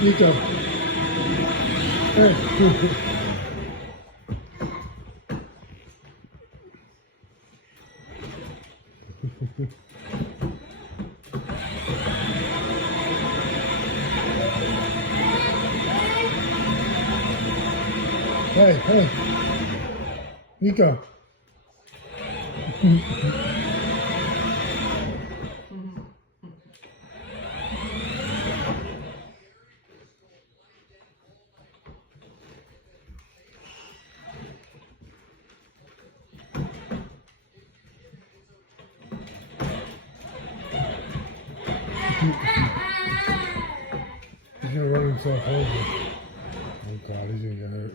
Nico. Hey. Hey, hey. Nico. He's gonna run himself over. Oh God, he's gonna get hurt.